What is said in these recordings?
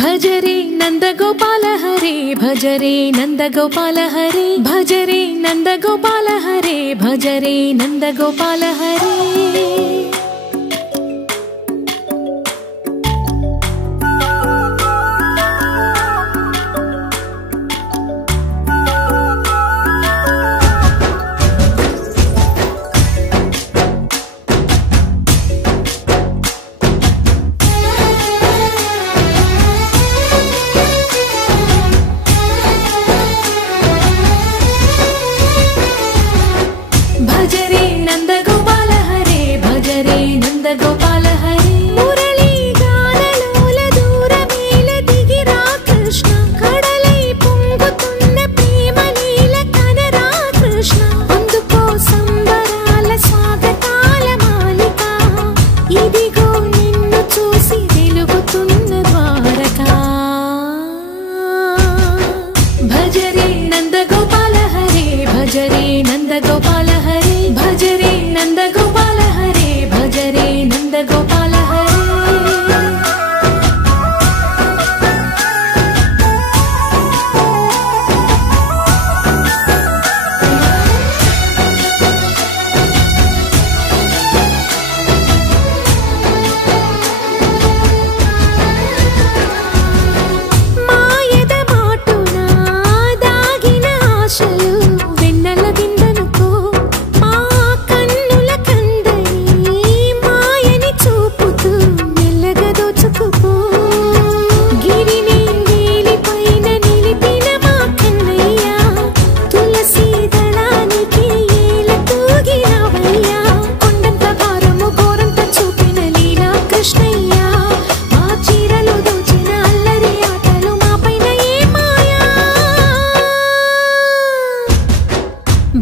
भजरे नंदगोपाल हरे भजरे नंदगोपाल हरे भजरे नंदगोपाल हरे भजरे नंदगोपाल हरे भजरे नंदगोपाल हरे भजरे नंदगोपाल हरे मुरली गानलोल दूरमेल दिगिरा कृष्ण कड़लै పొంగుతున్న ప్రేమ నీల కనరా కృష్ణ అందుకో సంబరాల స్వాగతాల మాలిక ఇదిగో నిన్ను చూసి వెలుగుతున్న ద్వారకా భజరే నందగోపాల హరే భజరే నందగోపాల भजरे नंदगोपाल हरे भजरे नंदगोपाल हरे मायद माटुना दागिन आशलु वेन्नल विंदनुको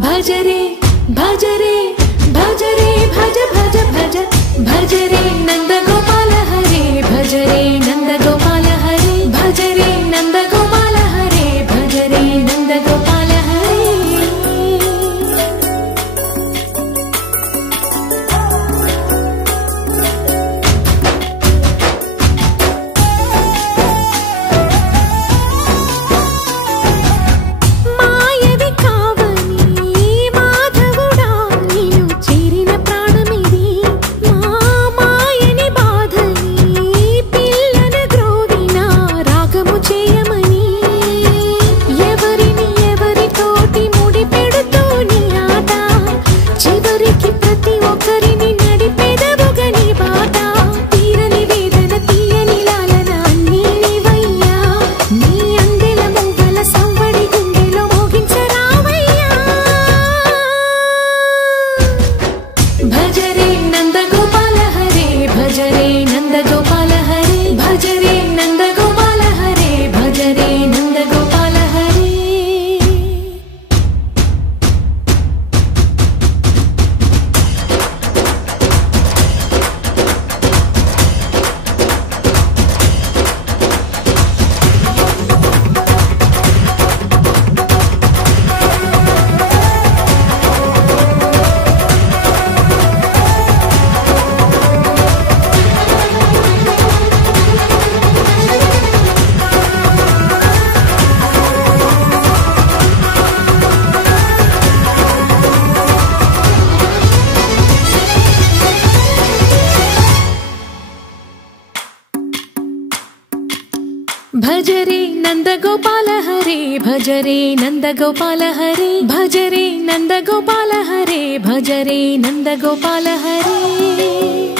भजरे भजरे भजरे भज भज भज भजरे नंदगोपाल हरे भजरे नंदगोपाल हरे भजरे नंदगोपाल हरे भजरे नंदगोपाल हरे भजरे नंदगोपाल हरे भजरे नंदगोपाल हरे भजरे नंदगोपाल हरे भजरे नंदगोपाल हरे भजरे नंदगोपाल हरे भजरे नंदगोपाल हरे भजरे नंदगोपाल हरे भजरे नंदगोपाल हरे